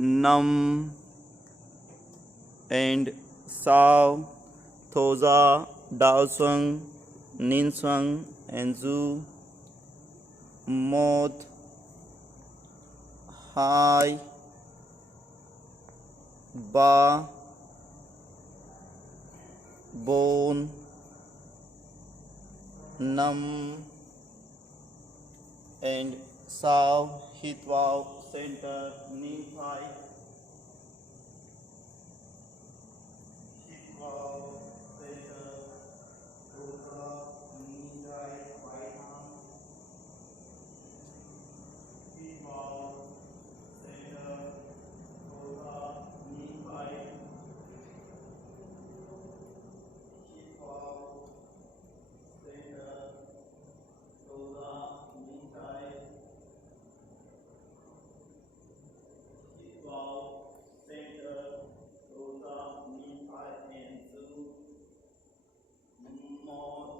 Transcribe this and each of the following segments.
num and sao, thosa, daosung, ninsung and zu, mod, hai, ba, bon, num and sao, hitwao, center, ninthai, hitwao, center, thosa, ninthai, paitham, hitwao, center, thosa, ninthai, hitwao, center, thosa, ninthai, hitwao, center, thosa, ninthai and zu, mod,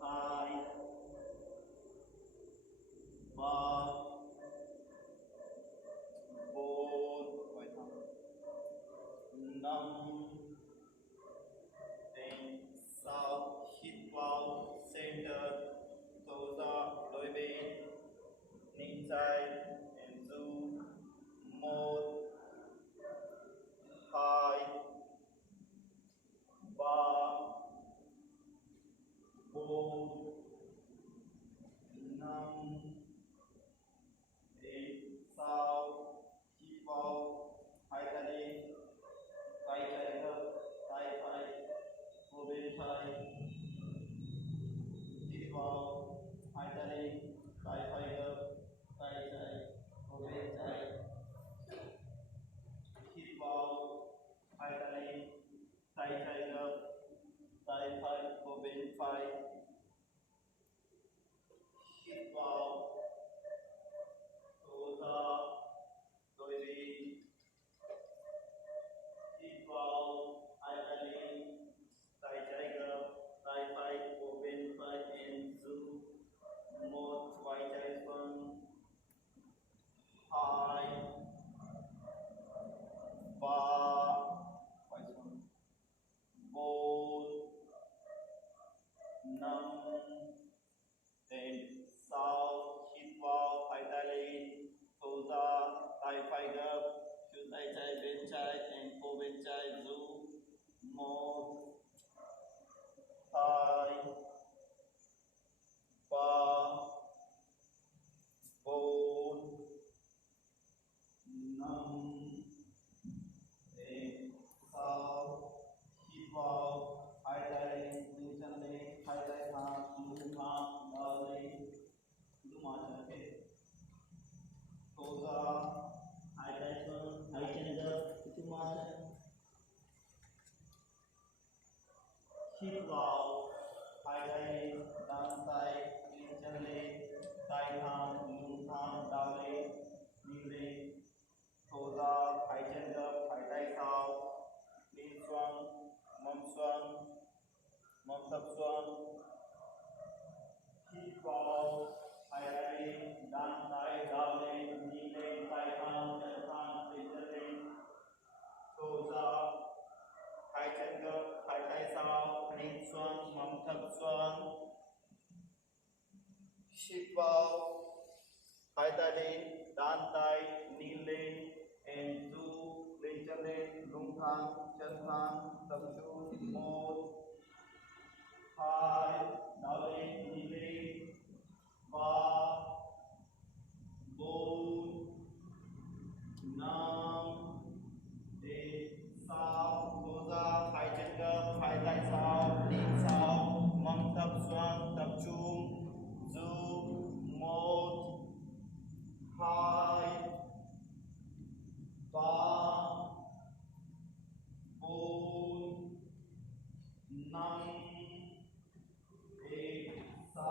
hai, ba, bon, num and sao, hitwao, center, thosa, đối bên, ninh trai and zu, mod, hai, ba, bon, num and sao, hitwao, hai ta đi, tay chạy thơ, tay phải, vô bên phải, hitwao, hai ta đi, tay phải thơ, tay chạy, vô bên chạy, hitwao, hai ta đi, tay chạy thơ, tay phải, vô bên phải, hitwao, thosa, đối bên, hitwao, hai ta đi, tay chạy thơ, tay phải, vô bên phải and zu, mod, vai chạy phân, hai, ba, bon, num and sao, hitwao, hai ta lên, thosa, tay phải gấp, chu tay trái bên trái and cô bên trái zu, một, hai, ba, bốn, năm and sao, hitwao, hai ta lên, ninh chân lên, hai tay thang, lung thang, đào lên, lung mà chân thế, thosa, hai tay phân, hai chân gấp, lung mà chân, hitwao, hai tay lên, đan tay, ninh chân lên, tay thang, lung thang, đào lên, ninh lên, thosa, hai chân gấp, hai tay sau, ninh xoang, mông thấp xoang, hitwao, hai tay lên, đan tay, đào lên, ninh lên, tay thang, chân lên, thosa, hai chân gấp, hai tay sau, ninh xoang, mông thấp xoang, hitwao, hai tay lên, đan tay, ninh lên, and zu, lên chân lên, lung thang, chân thang, tập trung, một, hai, đào lên, ninh lên, ba, bốn, năm, eight, sao, thosa, hai chân gấp, hai tay sau, ninh sau, mông thấp xoang, tập trung, zu, một, hai, ba, bốn, năm, eight, sao,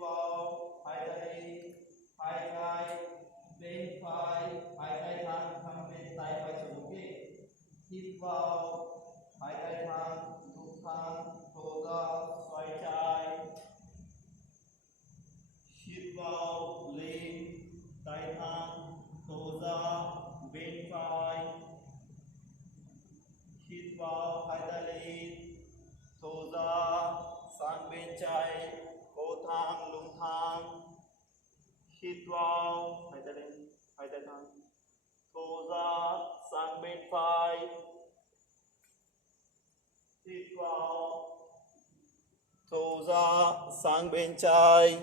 Hitwao, Haidai, Haigai, Ben Phai, Haigai Thang, Thang Ben Tai Phai Sumuke, Hitwao, Haigai Thang, Luk Thang, Thoga, Swai Chai, Hitwao, Ling, Tai Thang, Thoza, Ben Phai, Hitwao, Haidai, Thoza, Sang Ben Chai, Ko Thang, Lung Thang, Hitwao, Haidai Thang, Thoza, Sang Ben Phai, Hitwao, Thoza, Sang Ben Chai,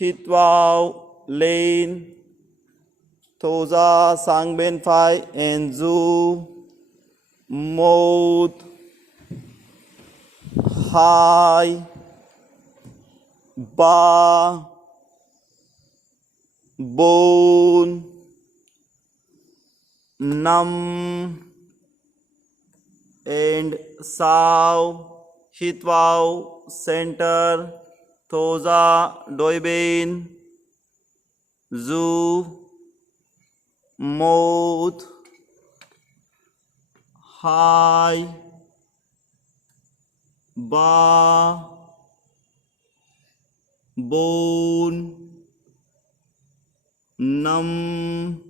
Hitwao, Lane, Thoza, Sang Ben Phai, and Zu, Mod, Hai, Ba, Bon, Nam, and Sao, Hitwao, Center, Thoza, Doibin, Zu, Mod, Hai, Ba, Bon, Nam,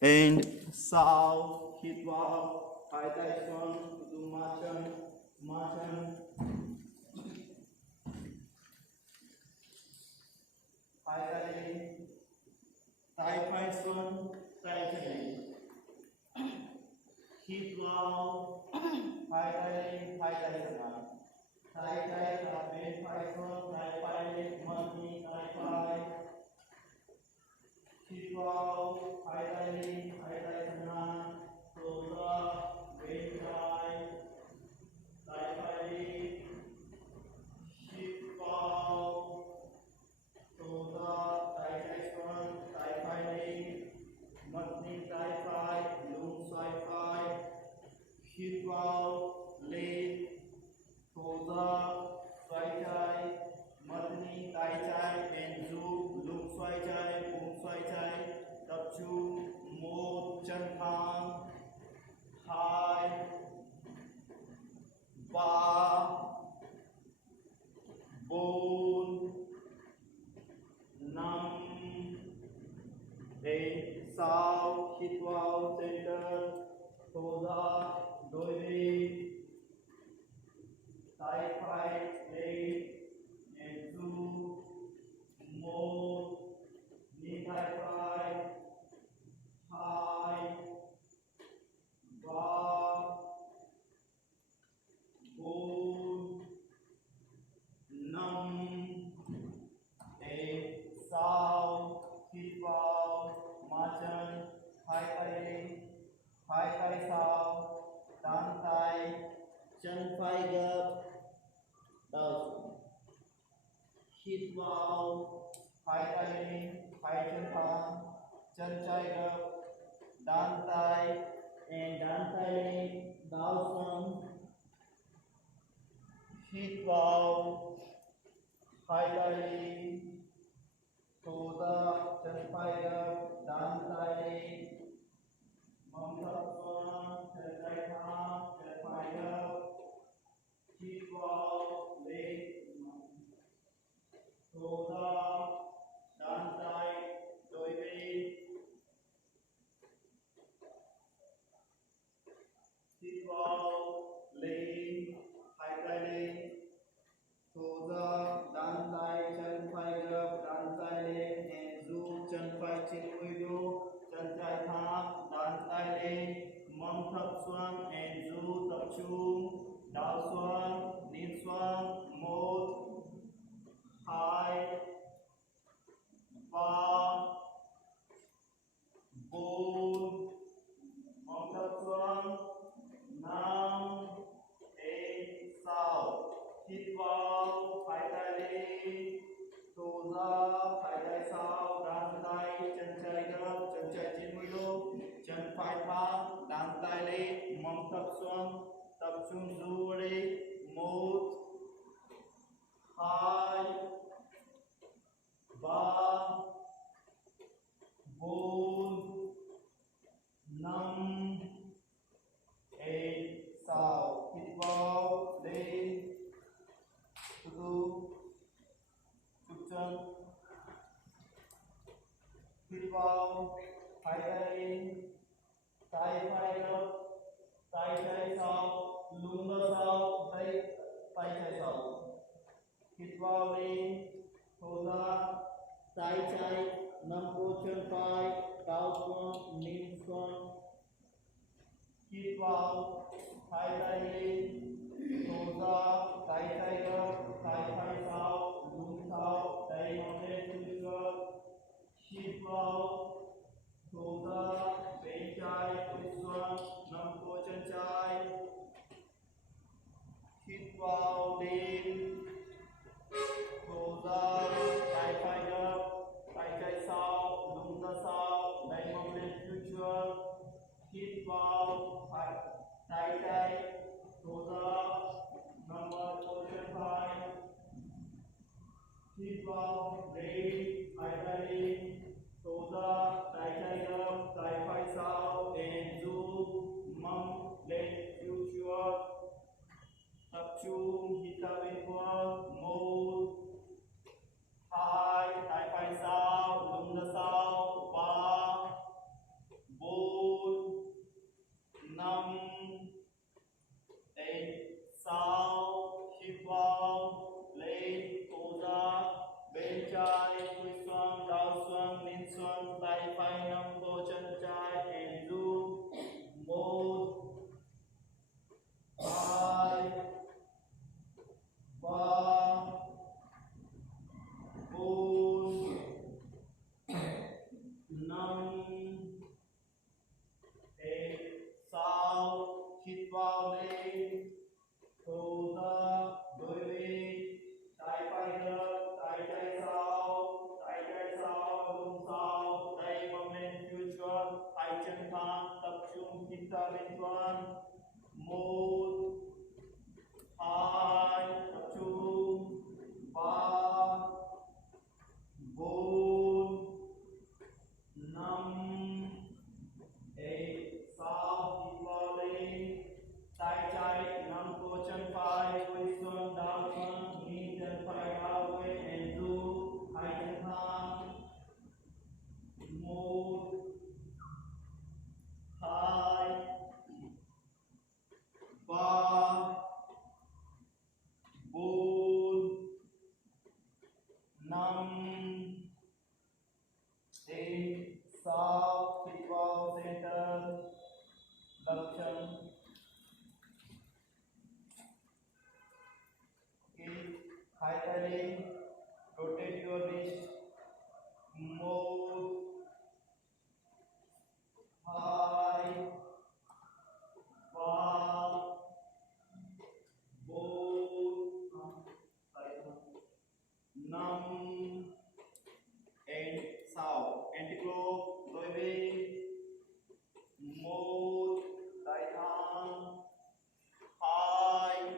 and Sao, Hitwao, Haitai Son, Dumachan, Machan, Haitai, Tai Phai Son, Tai Chai, Hitwao, Haitai, Haitai Sana, Tai Chai, Ben Phai Son, Tai Phai, Mani, Tai Phai, Hitwao, Haitai, Haitai Sana, Thoza, Ben Phai, Tai Phai, Hitwao, Thoza, Tai Chai Son, Tai Phai, Mani, Tai Phai, Lung Sai Phai, Hitwao, Late, Thoza, Swai Chai, Madni, Tai Chai, and Zu, Lung Swai Chai, Bung Swai Chai, Tapchu, Mo, Chan Thang, Hai, Ba, Bon, Nam, and Sao, Hitwao, Center, Thoza, Doive, Tai Phai, Late, and Zu, Mo, Ni Tai Phai, Hai, Ba, Bon, Nam, and Sao, Hitwao, Machan, Hai Tai Sao, Dan Tai, Chân Phai Gap, Đào, Hitwao, Hai Chân Thang, Chân Chai Gap, Dan Tai, and Dan Tai, Dao Sung, Hitwao, Hai Tai, Thoza, Chân Phai Gap, Dan Tai, Mong Thập Xuân, Chân Chai Thang, Chân Phai Gap, Hitwao, Lê, Thoza, Dan Tai, Doive, Hitwao, Lê, Hai Tai, Thoza, Dan Tai, Chân Phai Gap, Dan Tai Lê, and Zu, Chân Phai Chin Mui Do, Chân Chai Thang, Dan Tai Lê, Mong Thập Xuân, and Zu, Tập Trung, Đào Xuân, Ninh Xuân, Một, Hai, Ba, Bốn, Mong Thập Xuân, Năm, Ê, Sao, Hitwao, Hai Tai Lê, Thoza, Hai Tai Sao, Dan Tai, Chân Chai Gap, Chân Chai Chin Mui Do, Chân Phai Thang, Dan Tai Lê, Mong Thập Xuân, Tập Trung Du Lê, Một, tu chụp chân hít vào hai tay tay phải gấp tay trái sau lưng ra sau tay tay trái sau hít vào đi thở ra tay trái nắm cổ chân phải cao xuống nín xuống hít vào hai tay lên thở ra tay trái gấp tay phải sau lưng sau tay mong lên chui gấp hít vào thở ra bên trái cúi xuống nắm cổ chân trái hít vào đi thở ra tay phải gấp tay trái sau lưng ra sau tay mong lên chui trước hít vào tay trái thở ra nắm cổ chân phải hít vào lên hai tay lên thở ra tay trái gấp tay phải sau and du mong lên chui trước tập trung hít thở bên ngoài một hai tay phải sau lưng ra sau ba bốn năm sáu hít vào lên thở ra bên trái cúi xuống cao xuống nín xuống tay phải nắm cổ chân trái and du một hai ba bốn năm sáu hít vào lên thở ra đôi bên tay phải gấp tay trái sau lưng sau tay mong lên chui trước hai chân thẳng tập trung hít thở bên trong một hai tập trung ba bốn năm sáu hít vào lên tay trái nắm cổ chân phải cúi xuống đảo xuống nhìn chân phải đảo về and du hai chân thẳng một hai ba bốn năm sáu hít vào center lập chân hai tay lên rotate your wrist một hai ba bốn năm and sáu anti-clock đôi bên một tay thẳng hai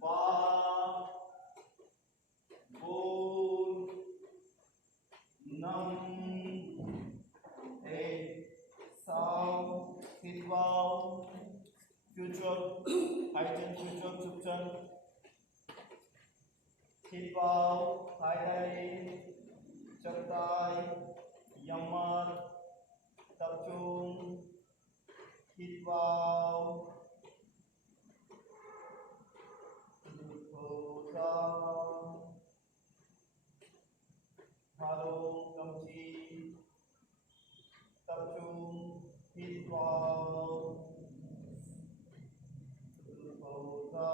ba bốn năm sáu hít vào future hai chân future chụp chân hít vào hai tay lên chắp tay nhắm mắt tập trung hít vào thở ra hạ lông cầm chỉ tập trung hít vào thở ra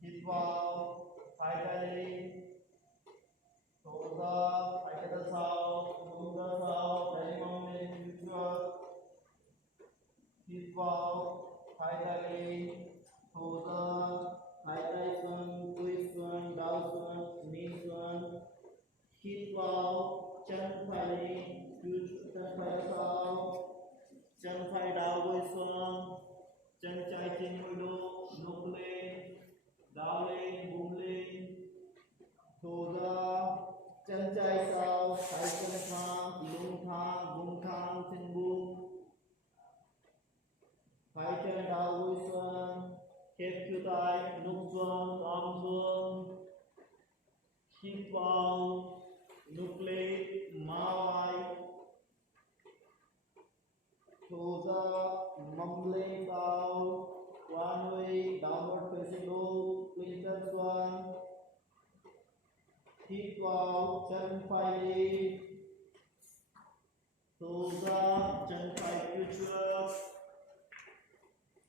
hít vào hai tay lên thở ra hai tay ra sau lưng ra sau tay mong lên chui trước hít vào hai tay lên thở ra hai tay xuống cúi xuống đảo xuống nín xuống hít vào chân phải lên chân phải sau chân phải đảo gối xuống chân trái trên môi đốt nâng lên đảo lên búng lên thở ra chân trái sau tay chân thẳng lưng thẳng bụng thẳng chân bụng hai chân đảo gối xuống khép tay nút xuống vào nục lệ mawai thô ra mâm lên vào one way downward facing dog clinton swan hít vào chân phải đi thô ra chân phải future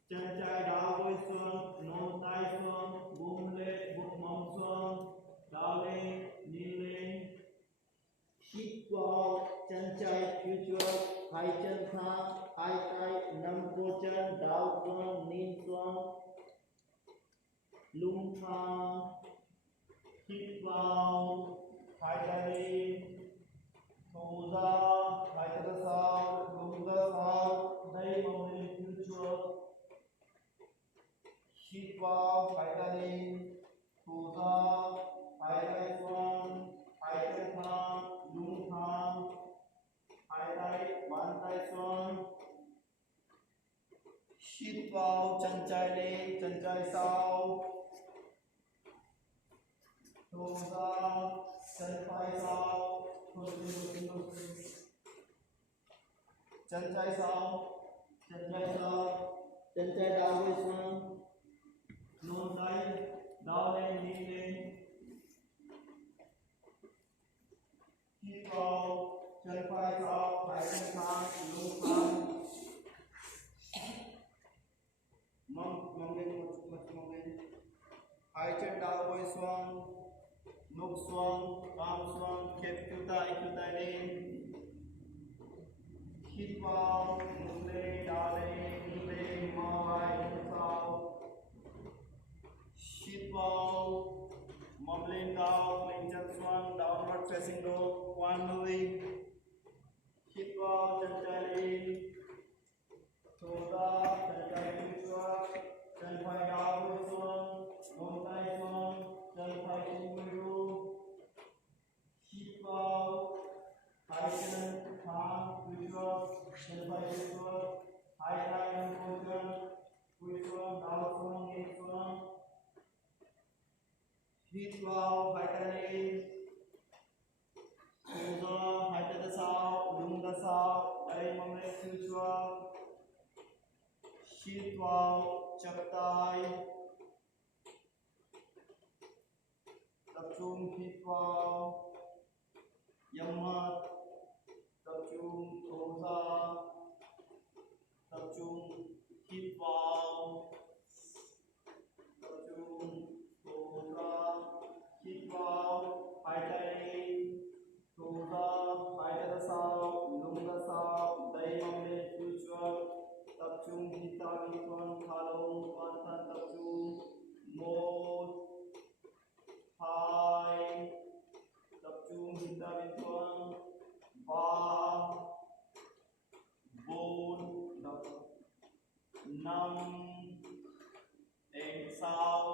chân trái đảo với xuống nô tay xuống bum lên bụng mông xuống đảo lên nhìn lên hít vào chân trái future hai chân thang hai tay nắm cổ chân đảo xuống nhìn xuống lung thang hít vào hai tay lên thô ra hai tay ra sau lung ra sau đây mông lên future hít vào hai tay lên thô ra hai tay xuống hai chân thang lung thang hai tay bàn tay xuống hít vào chân trái lên chân trái sau thô ra chân phải sau chân trái sau chân trái đảo về xuống nôn tay đảo lên đi lên hít vào chân phải sau hai chân thang lung thang mong lên hai chân đảo về xuống nục xuống bám xuống khép cánh tay lên hít vào nục lên đảo lên đi lên mawai sau hít vào mâm lên cao lên chân xuống downward facing dog one way hít vào chân trái lên thô ra chân trái future chân phải đảo về xuống nôn tay xuống chân phải cùng với đu hít vào hai chân thang future chân phải future hai tay nắm cổ chân cúi xuống đảo xuống nhìn xuống hít vào hai tay lên thô ra hai tay ra sau lưng ra sau đây mông lên future hít vào chắp tay tập trung hít vào nhắm mắt tập trung thô ra tập trung hít vào tập trung thô ra hít vào hai tay lên thô ra hai tay ra sau lưng ra sau đây mông lên future tập trung hít vào đi con thả lỏng toàn thân tập trung một hai tập trung hít vào đi con ba bốn năm exhale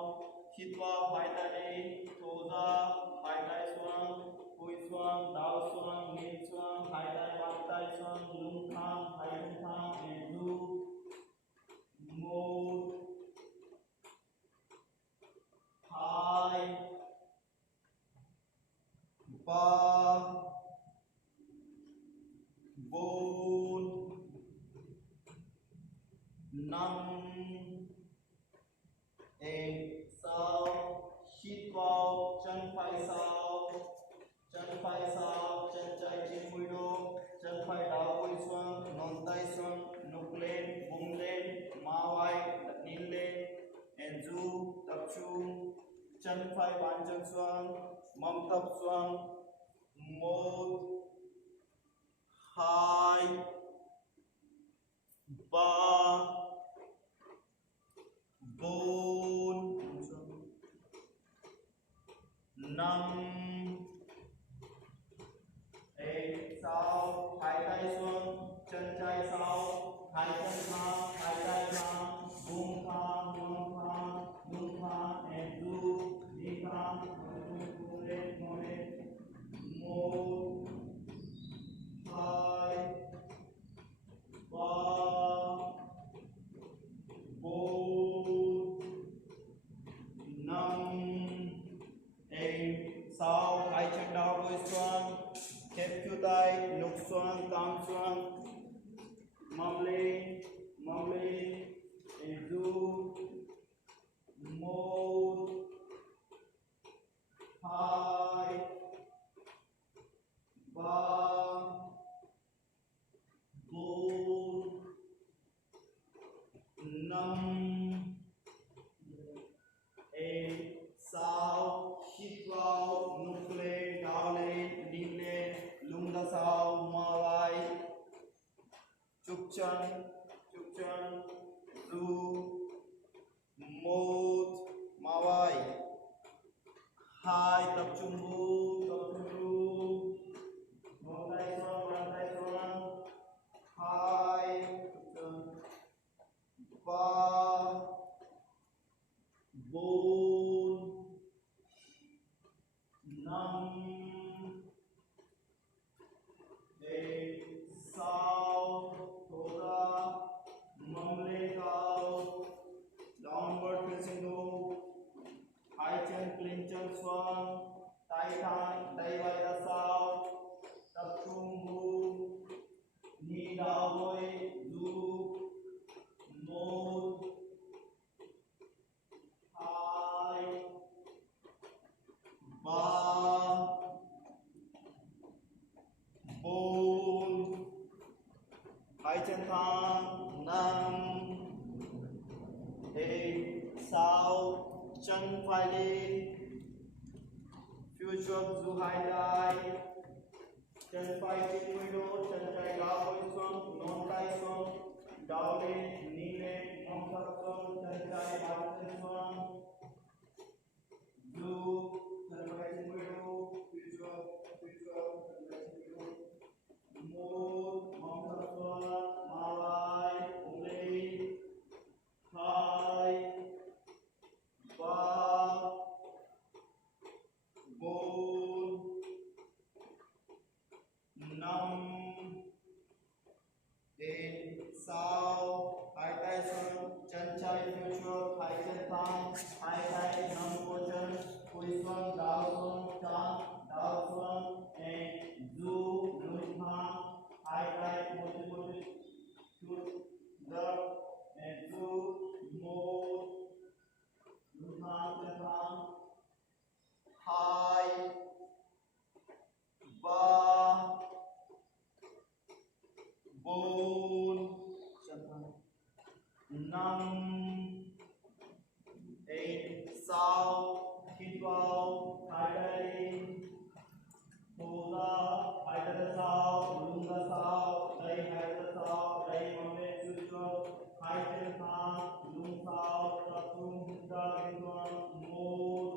hít vào hai tay lên thô ra hai tay xuống cúi xuống đảo xuống nhìn xuống hai tay bàn tay xuống lưng thang hai chân thang and do một hai ba bốn năm exhale hít vào chân phải sau chân trái trên mũi đô chân phải đảo quay xuống ngón tay xuống nục lên búng lên mawai đặt nín lên and du tập trung chân phải bàn chân xuống mông thấp xuống một hai ba bốn năm exhale hai tay xuống chân trái sau hai chân thang hai tay thang bung thang and do đi thang bung lên một hai ba bốn năm exhale goi xuang khép chu tai lục xuang tam xuang mong lên du một hai ba bốn năm sáu hít vào nút lên đào lên đi lên lung ra sau mà lại chúc chân du một mà vai hai tập trung một tay xoang hai ba bốn năm sáu thổ ra mông lên cao downward facing dog hai chân clean chân xoang tay thẳng đẩy vai ra sau tập trung knee đảo gối du một hai ba bốn hai chân thẳng năm sáu chân phải lên future du hai tay chân phải trên môi đốt chân trái đảo gối xuống ngón tay xuống đảo lên knee lên mông thấp xuống chân trái bắt chân xuống du chân phải trên môi đốt future chân phải trên môi đốt một mông thấp xuống mà vai ôm lên hai ba bốn năm sáu hai tay xuống chân trái future hai chân thẳng hai tay nắm cổ chân cúi xuống đảo xuống thẳng đảo xuống du lùi thẳng hai tay một chút đập du một lùi thẳng chân thẳng hai ba bốn năm sáu hít vào hai tay thổ ra hai tay ra sau lưng ra sau đẩy hai tay ra sau đẩy mông lên chút chút hai chân thẳng lưng sau tập trung hít ra bên trong một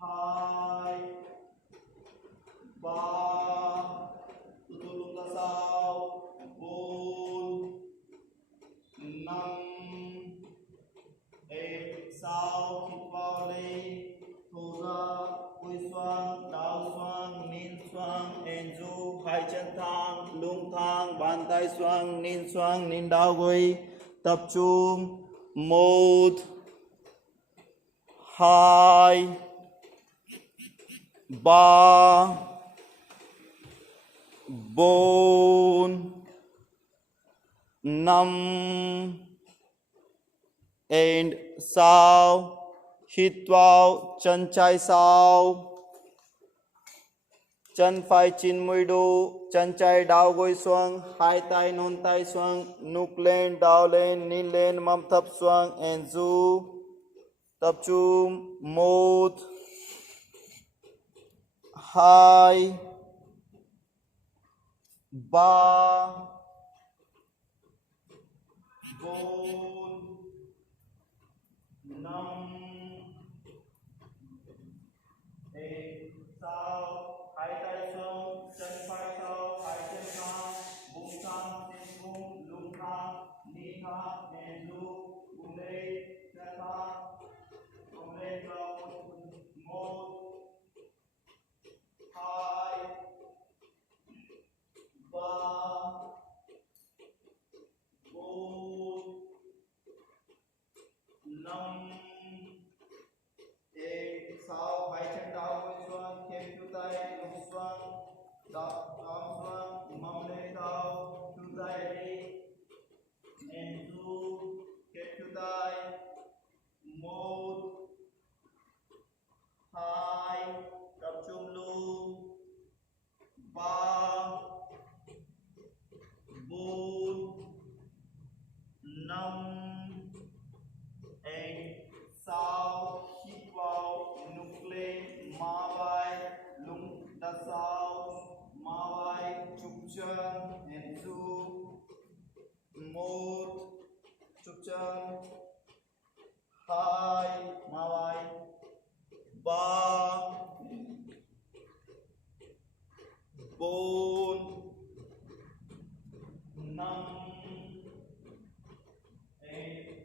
hai ba tutup ra sau bốn năm sáu hít vào lên thổ ra cúi xoang đảo xoang nín xoang du hai chân thẳng lưng thẳng bàn tay xoang nín đảo gối tập trung một hai ba bốn năm sáu hít vào chân trái sau chân phải trên môi đu chân trái đảo gối xuống hai tay nôn tay xuống nục lên đảo lên nín lên mâm thấp xuống du tập trung một hai ba bốn năm sáu hai tay xuống chân phải sau hai chân thẳng bụng thẳng trên bụng lưng thẳng knee thẳng du bụng lên chân thẳng bụng lên vào một hai ba bốn năm sáu hai chân đảo gối xuống khép ba bốn năm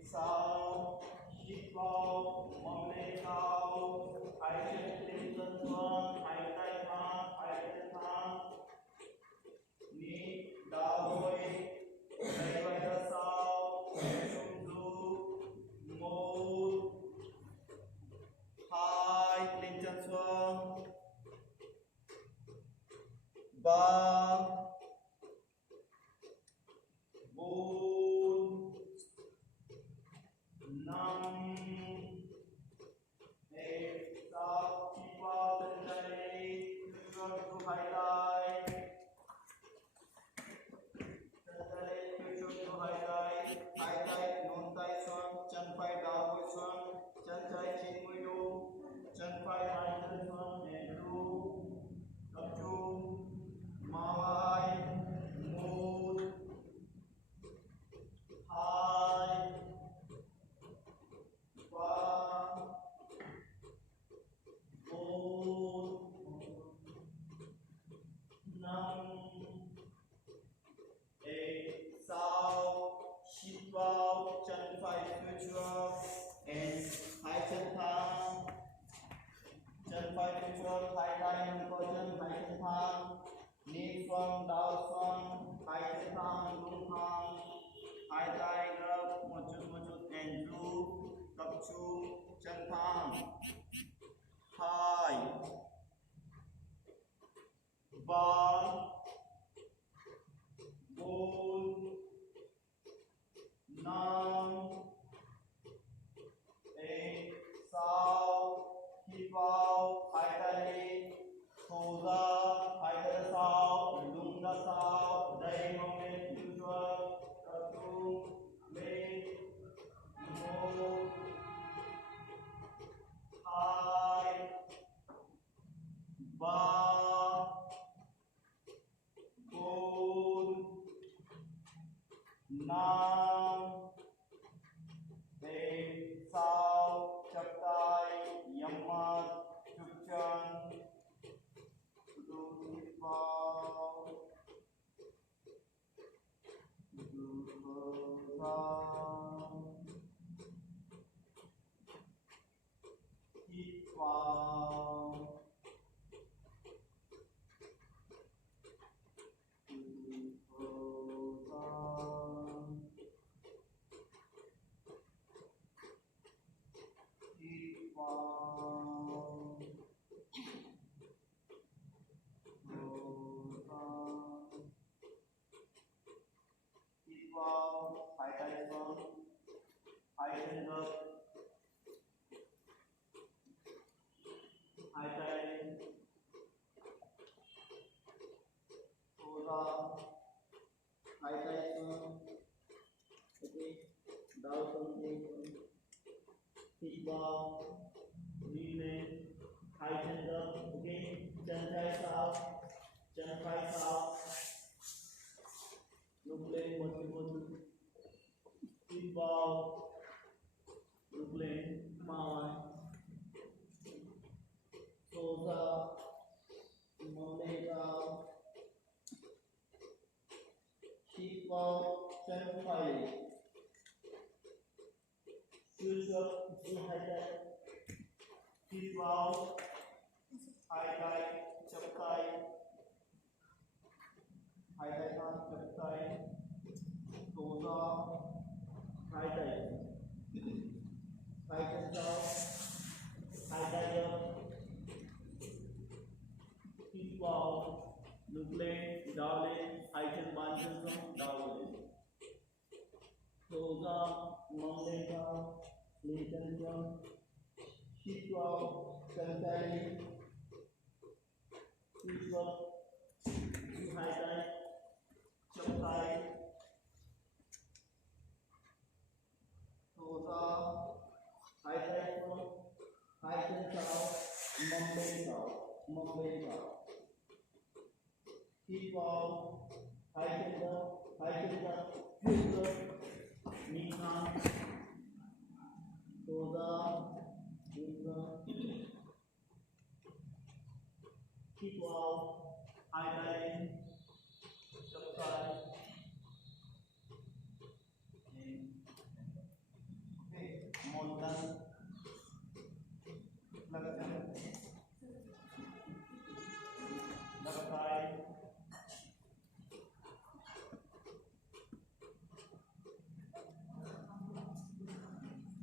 sáu hít vào mong lên cao hai chân lên chân xuống hai tay thang hai chân thang nhịp đau đôi tay vai ra sau xuống du một hai lên chân xuống ba bốn năm sáu đi vào chân đây hướng xuống hai tay chân đây hướng xuống hai tay nôn tay xuống chân phải đảo hồi xuống chân trái trên mũi đu chân phải hai chân xuống nhẹ đu tập trung hai một hai ba bốn năm sáu hít vào chân phải phía trước hai chân thang chân phải phía trước hai tay nâng có chân hai chân thang đi xuống đảo xuống hai chân thang đúng thang hai tay gấp một chút and du tập trung chân thang hai ba bốn năm sáu hít vào hai tay đi thổ ra hai tay sau lưng ra sau đây mong lên phía trước tập trung lên một hai ba bốn năm sáu chắp tay nhắm mắt chụp chân hít vào thở ra hít vào thở ra hít vào hít vào hai tay xuống hai chân gập hai tay thổ ra hai tay xuống ok đau xuống đi hít vào đi lên hai chân gập ok chân trái sau chân phải sau lúc lên một chút hít vào lúc lên mau thổ ra mong lên cao hít vào chân phải chưa trước giữ hai tay hít vào hai tay chắp tay hai tay thang chắp tay thổ ra hai tay hai chân sau hai tay gập hít vào lúc lên đau lên hai chân bàn chân xuống đau lên thổ ra mong lên cao lên chân xuống hít vào chân tay hít vào giữ hai tay chắp tay thổ ra hai tay xuống hai chân sau mong lên cao hít vào hai chân ra hít vào nhịp thang thổ ra keep out, highlight, subscribe, okay, more done, left side,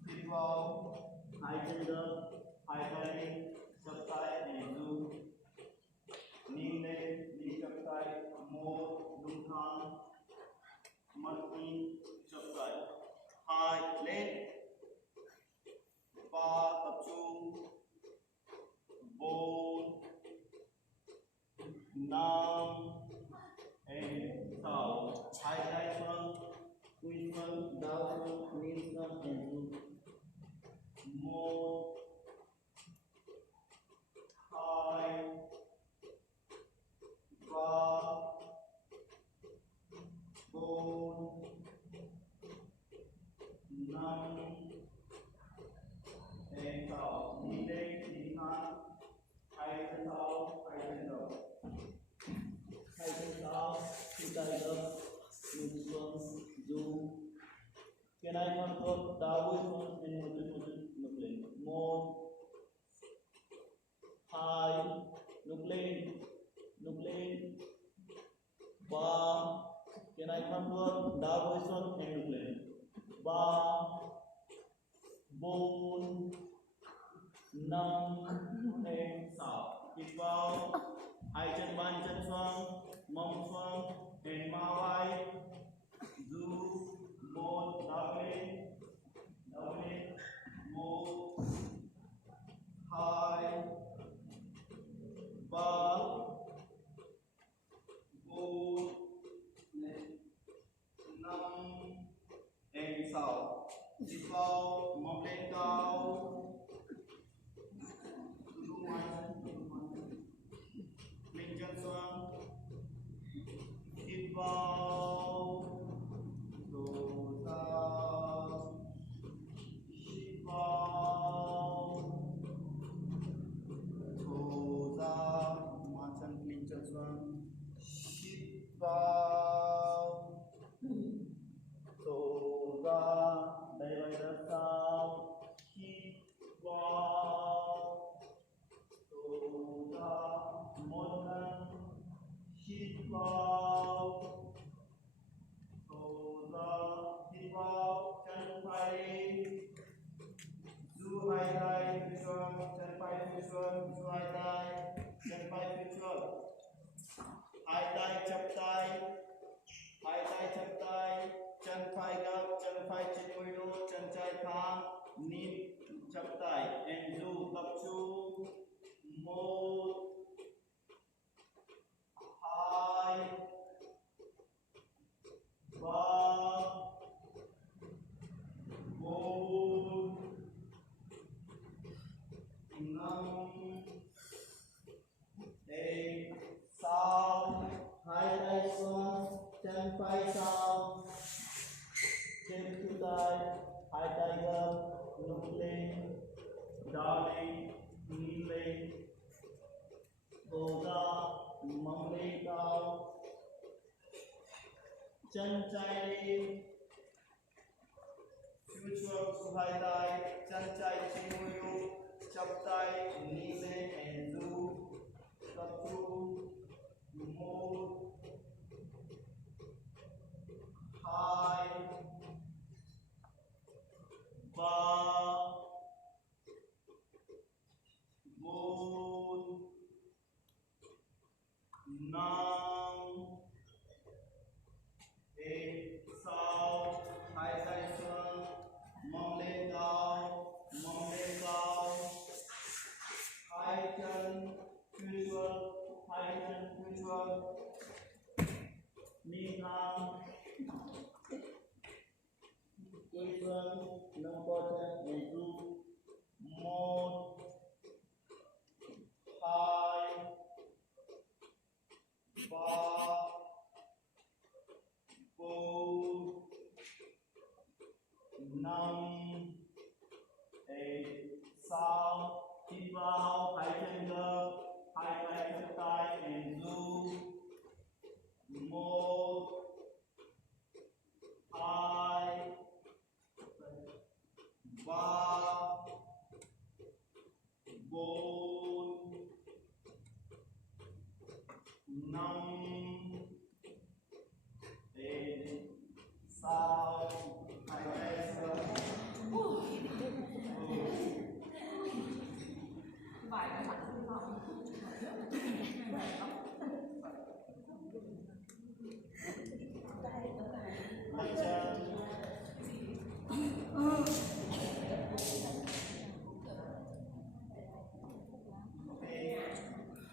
keep out, heighten up, highlighting, subside, and do. Knee length, knee subside, more, lungkan, mati, subside. High length, ba, tập trung, bốn, năm, and sáu. Hai tay phân, quy phân, đau phân, nín phân, and do. Một, hai, ba, bốn, năm, and sáu. Knee length, knee hand, hai chân sau, hai chân đầu. Hai chân sau, two tay up, ngực xuống, zoom. Can I control đau phân and một lên. Một, hai, look lên, ba. Can I control đau phân and look lên. Ba, bốn, năm, and sáu. Keep vào, hai chân bàn chân xoang, mông xoang, and má vai. Du, một, đau lên, một, hai, ba, bốn, năm, and sáu. Keep vào, mông lên cao. Lên chân xoang, hít vào, thở ra, hít vào, thở ra, má chân lên chân xoang, hít vào, thở ra, đẩy vai ra sau, hít vào, thở ra, một lần, hít vào, thở ra, hít vào, chân phải, du hai tay phía trước, chân phải phía trước, du hai tay, chân phải phía trước, hai tay chắp tay, chân phải gập, chân phải trên môi đốt, chân trái thẳng, knee chắp tay, and du tập trung, một, hai, ba, bốn, năm, sáu, hai tay xoang, chân phải sau, trên cự tay, hai tay gập, ngực lên, đau lên, knee lên, thở ra, mông lên cao, chân trái lên, phía trước su hai tay, chân trái trên môi đốt, chắp tay, knee lên, and du, tập trung, một, hai, ba, bốn, năm, sáu, hai tay xoang, mông lên cao, hai chân phía trước, knee thẳng, quy phương, nâng bờ chân, and du, một, hai, ba, bốn, năm, sáu. Sit bow, hai chân gập, hai tay khép tay, and du. Một, hai, ba, bốn, năm, and sáu, hai tay gập. Vài cái mặt không không. Hai chân.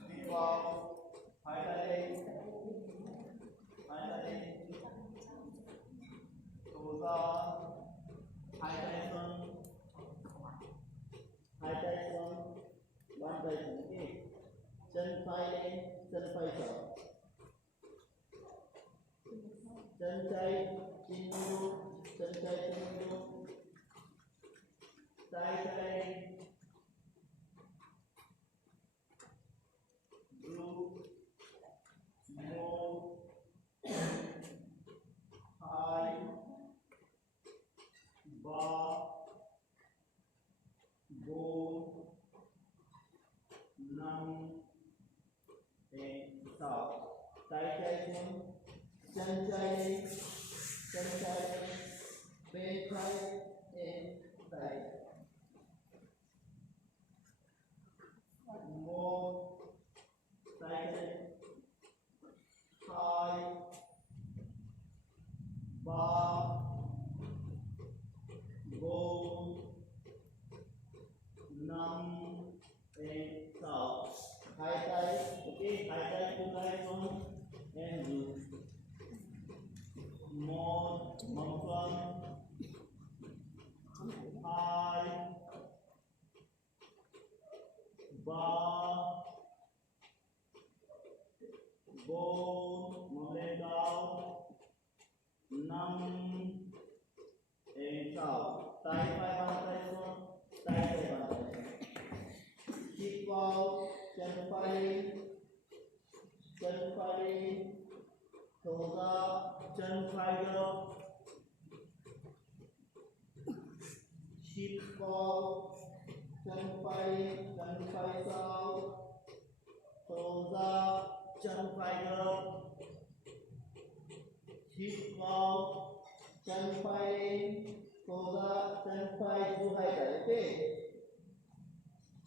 Đi vào, hai tay lên, thổ ra, hai tay xuống, bàn tay xuống đi, chân phải lên, chân phải xuống, chân trái chín đu, tay tay du, một, hai, ba, bốn, năm, sáu, tay trái xuống, chân trái lên, bên trái lên, tay, một, tay trái, hai, ba, bốn, năm, sáu, hai tay, okay, hai tay cùng tay xuống, and do. Một, mong xuống, hai, ba, bốn, mong lên cao, năm, sáu, tay phải bàn tay xuống, tay phải bàn tay xuống. Hít vào, chân phải lên, thở ra, chân phải gập. Hít vào, chân phải sau, thở ra, chân phải gập. Hít vào, chân phải lên, thở ra, chân phải du hai tay, okay?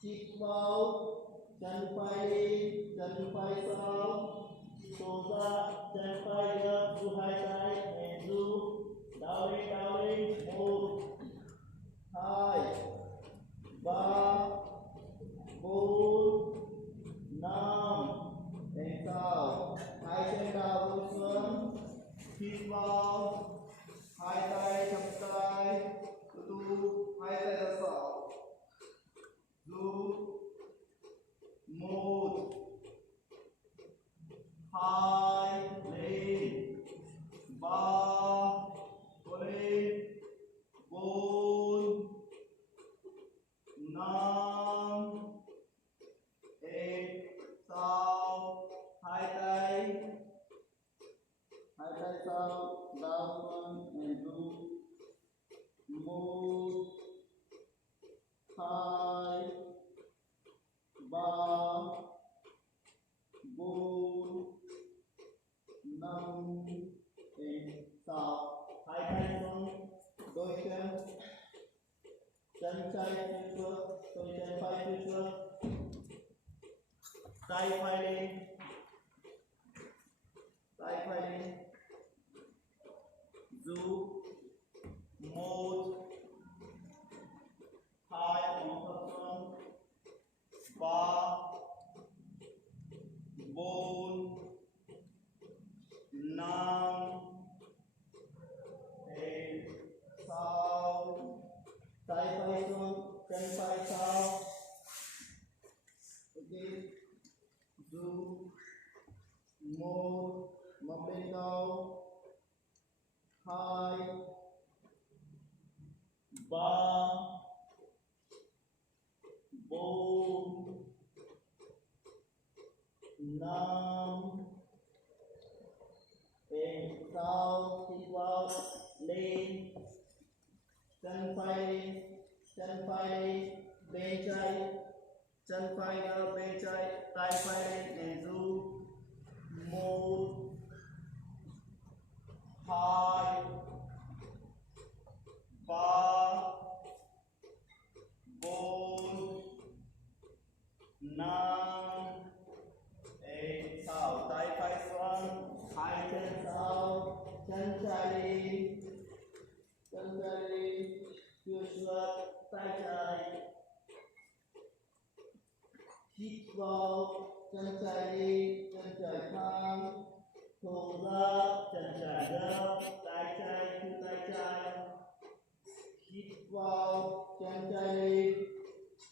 Hít vào, chân phải lên, chân phải sau, thở ra, chân phải gập, du hai tay, and du. Down lên, một, hai, ba, bốn, năm, and sáu, hai chân đào bước xuống, hít vào, hai tay chắp tay, tu, hai tay ra sau, du, một, hai, lên, ba, lên, bốn, năm, sáu, hai tay sau, down and do. Một, hai, ba, bốn, năm, sáu, hai tay xuống, đôi chân trái phía trước, đôi chân phải phía trước, tay phải lên, du. Một, hai, ống thấp xuống, ba, bốn, năm, sáu, tay phải xuống, chân phải sau, okay, du. Một, mong lên cao, hai, ba, bốn, chân phải gập bên trái, tay phải lên and do 1 2 3 4 5 exhale, tay phải xuống, hai chân sau, chân trái đi, đưa xuống, tay trái, hít vào, chân trái đi, chân trái thẳng, thổ ra, chân trái gấp, tay trái, cứ tay trái, hít vào, chân trái đi,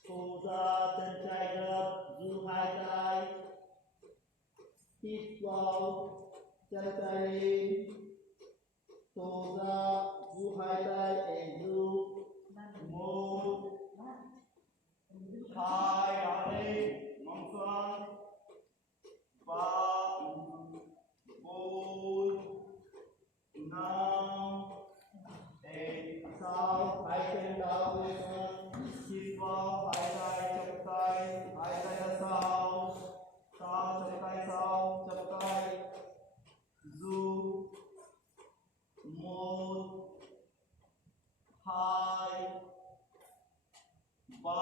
thổ ra, chân trái gấp, giữ hai tay. Hít vào, chân trái đi, thổ ra, giữ hai tay, and do 1 2 đá lên, mong xuống 3 4 5 6 hai chân đá lên hít vào, hai tay chập tay ra sau chập tay sau, chập tay du 1 2 3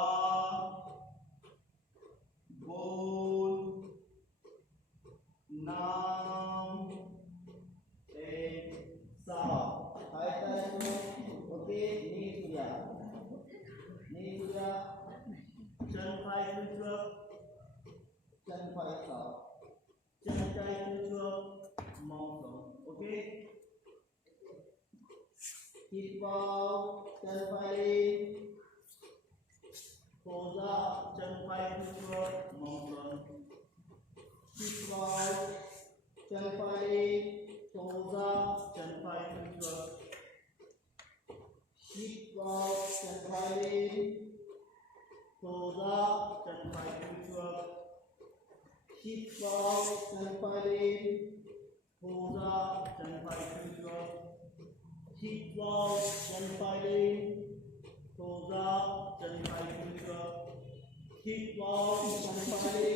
4 5 6 hai tay xuống, ok, knee sudah, chân phảiขึ้นtrước, chân phải sau, chân tráiขึ้นtrước, mông xuống, ok. Hít vào, chân phải đi, thổ ra, chân phảiขึ้นtrước, mông xuống. Hít vào, chân phải đi, thổ ra, chân phảiขึ้นtrước. Hít vào, chân phải đi, thổ ra, chân phảiขึ้นtrước. Hít vào, chân phải đi, thổ ra, chân phảiขึ้นtrước. Hít vào, chân phải đi, thổ ra, chân phảiขึ้นtrước. Hít vào, chân phải đi,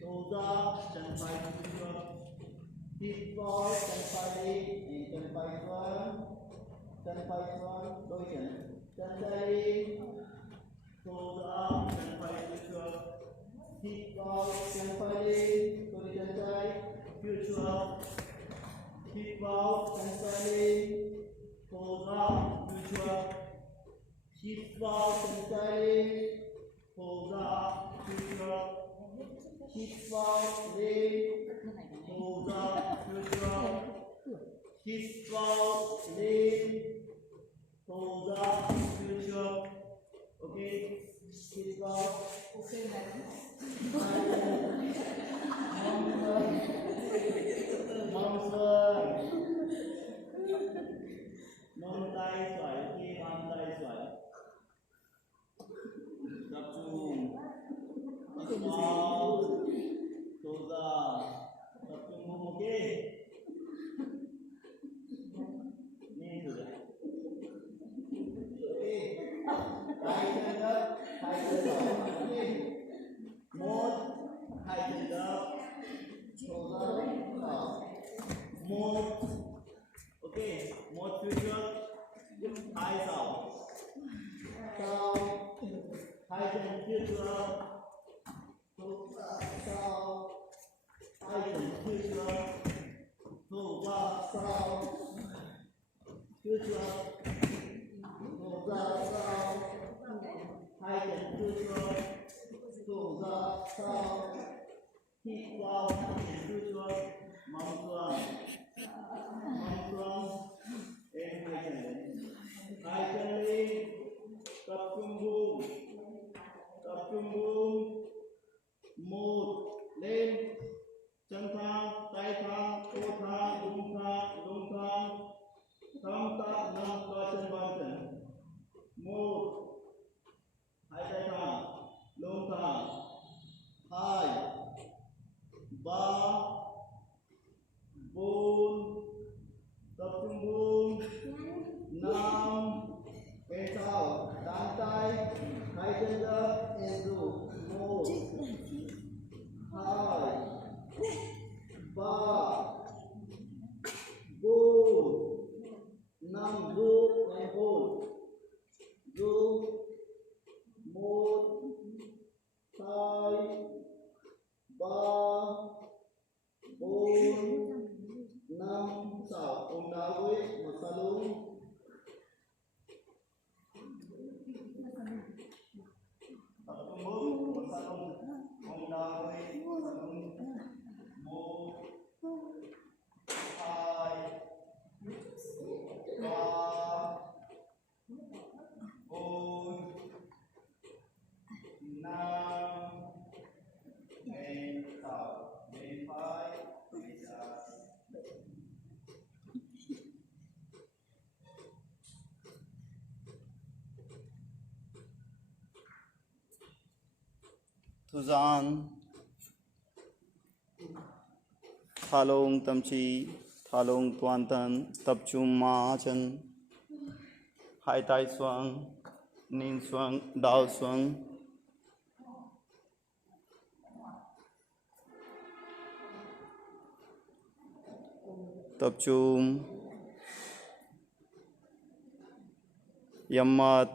thổ ra, chân phảiขึ้นtrước. Hít vào, chân phải đi, chân phải xuống, đôi chân trái đi, thổ ra, chân phảiขึ้นtrước. Hít vào, chân phải đi, đôi chân trái, phía trước. Hít vào, chân phải đi, thổ ra, phía trước. Hít vào, chân trái đi, thổ ra, phía trước. Hít vào, đi, thổ ra, phía trước. Hít vào, đi, thổ ra, phía trước. Ok, hít vào. Ok này. Mong xuân, mong tay xoay, khi mong tay xoay, tập trung, hít vào, thổ ra, tập trung vùng, ok. Nhìn thử đấy. Ok, hai chân gấp, hai chân giỏi, ok. 1 hai chân gấp, thổ ra, thở. 1 ok, 1 phía trước, 2 sau, hai chân phía trước, thổ ra sau, hai chân phía trước, thổ ra sau, phía trước, thổ ra sau, hai chân phía trước, thổ ra sau, hít vào, hai chân phía trước, mong xuống. Em hai chân lên, tập trung vùng, 1 lên, chân thang, tay thang, cổ thang, đúng thang, thang ta nâng co chân bàn chân. 1 hai tay thang, đúng thang, 2 3 4 tập trung vùng, 5 thai ba bốn năm sáu cùng đá với một sa lông tập trung bước một sa lông cùng đá với một sa lông một hai ba bốn năm bên sáu bên phải bên trái thư giãn thả lỏng tâm trí thả lỏng toàn thân tập trung mà chân hai tay xuống nhìn xuống đầu xuống tập trung nhắm mắt